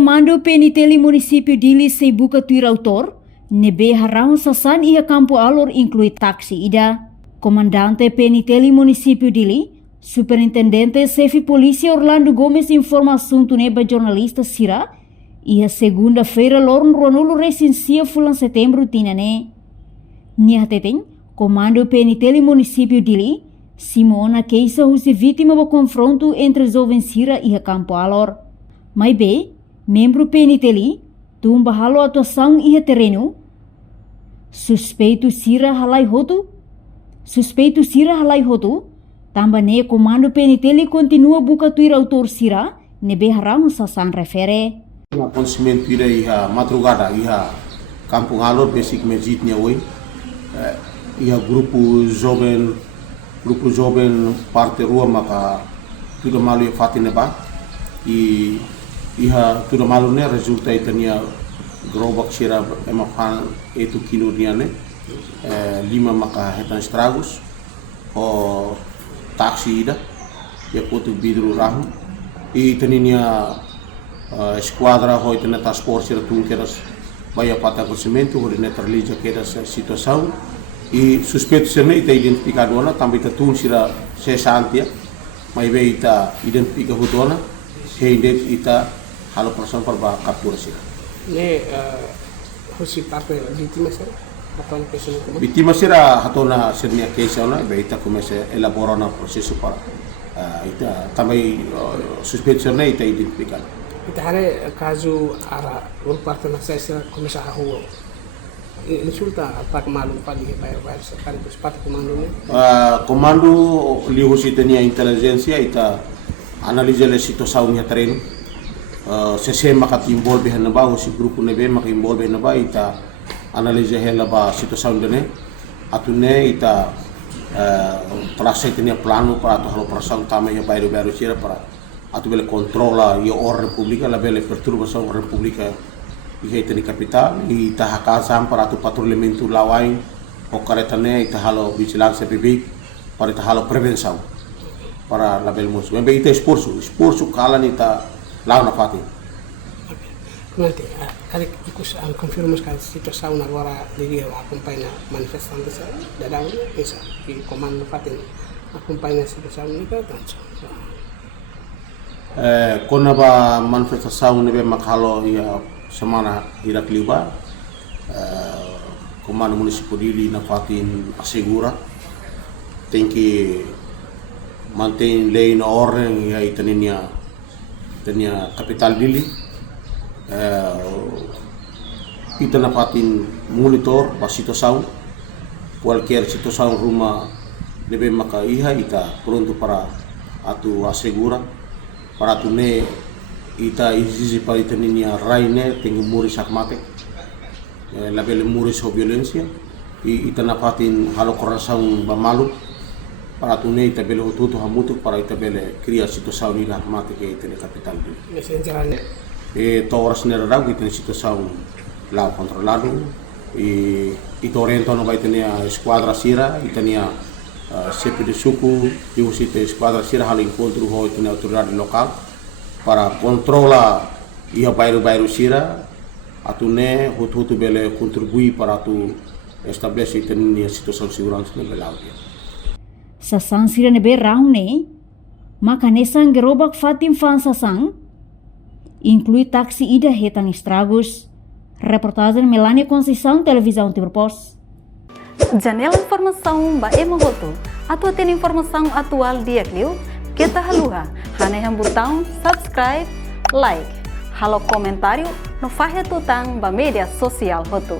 Comando PNTL Município Dili se buka tuir autor, nebe harahun sasan ia campo alor inclui taksi ida. Comandante PNTL Município Dili, Superintendente Chefe Polícia Orlando Gomes informa assunto neba jornalista Sira, ia segunda-feira lorun ronulo recensia fulan setembro tinane. Nia teteng, Comando PNTL Município Dili, Simona Keisa husi vítima do confronto entre jovem Sira e campo alor. Mas bem, membro PNTL, tumba halo atuação e terreno. Suspeito Sira halai hotu, tamba ne Comando PNTL continua buka tuir autor Sira, nebe harang sasan refere. Acontecimento ira iha madrugada iha Kampung Alor basic masjidnya oi iha grupo jovem parte rua maka tudo malu ia fatin ba i iha tudo malu ne resulta itania gerobak Sira emafan itu kilo niane 5 maka hetan estragos o taksi ida ya potu bidru rahu i taninia esquadra hoi tena transport Sira tung keras baya pata conhecimento hoi neta relija keras situação e suspeito Sira ita identificado ona também ita tung Sira sesantia mai be ita identifica hutona heidet ita halo person parba captura Sira ne hosi parte vítima Sira atau pessoa vítima Sira hatona sernia keisa ona be ita começa a elaborar na processo para ita também suspeito Sira ita identificado. Ita hare caso ara un parte na Sira começa a rua insulta pak malu pali bayar sekali sepatu komando ne komando li hosi tenia inteligencia ita analisa le situação nya terreno se maka timbol be na ba hosi grupo nebe maka timbol be na ba ita analisa hela ba situação dene atune ita trasa tenia plano para to halo operação tama ya bayar Sira para atu bele controla ia ordem pública la bele perturbação ordem pública e teni capital e ta hakazam para atu patrulhamento lawai o caretane ita halo vigilância PB para ita halo prevenção para la bele mus bem ita esforço kala nita law na fati nanti hari ikus ang confirmos que a situação agora diria acompanha manifestantes da daun esa e comando fati acompanha a situação ni ka tanto kona ba manifestação nebe makalo ia semana ira kliba Comando Municipal Dili na fatin assegura tem que mantém lei na ordem e tenia capital Dili ita na fatin monitor ba situação qualquer situação rumah nebe maka iha ita pronto para atu assegura para tu ne ita exige para ita ninia raine tengu muris akmate la bele muris ho violência e ita na patin halo coração ba malu para tu ne ita bele ututu hamutu para ita bele cria situação ni akmate ke ita capital e toras ne rau ita situação lá controlado e ita oriento no vai tenia esquadra Sira ita nia CP de suku e o site esquadra Sira hal encontro ho ita autoridade local para controlar ia bairro Sira atune hutu bele contribui para tu estabelecer a situação de segurança no belau. Sasan Sira nebe raune, maka nesang gerobak fatim fan sasang, inclui taksi ida hetan estragos. Reportagem Melania Conceição, Televisão Timor-Pos. Janela informação ba emogoto, atau tem informação atual dia kliu, kita haluha, hane botão subscribe, like, halo comentário, no fahe tutang ba media sosial hotu.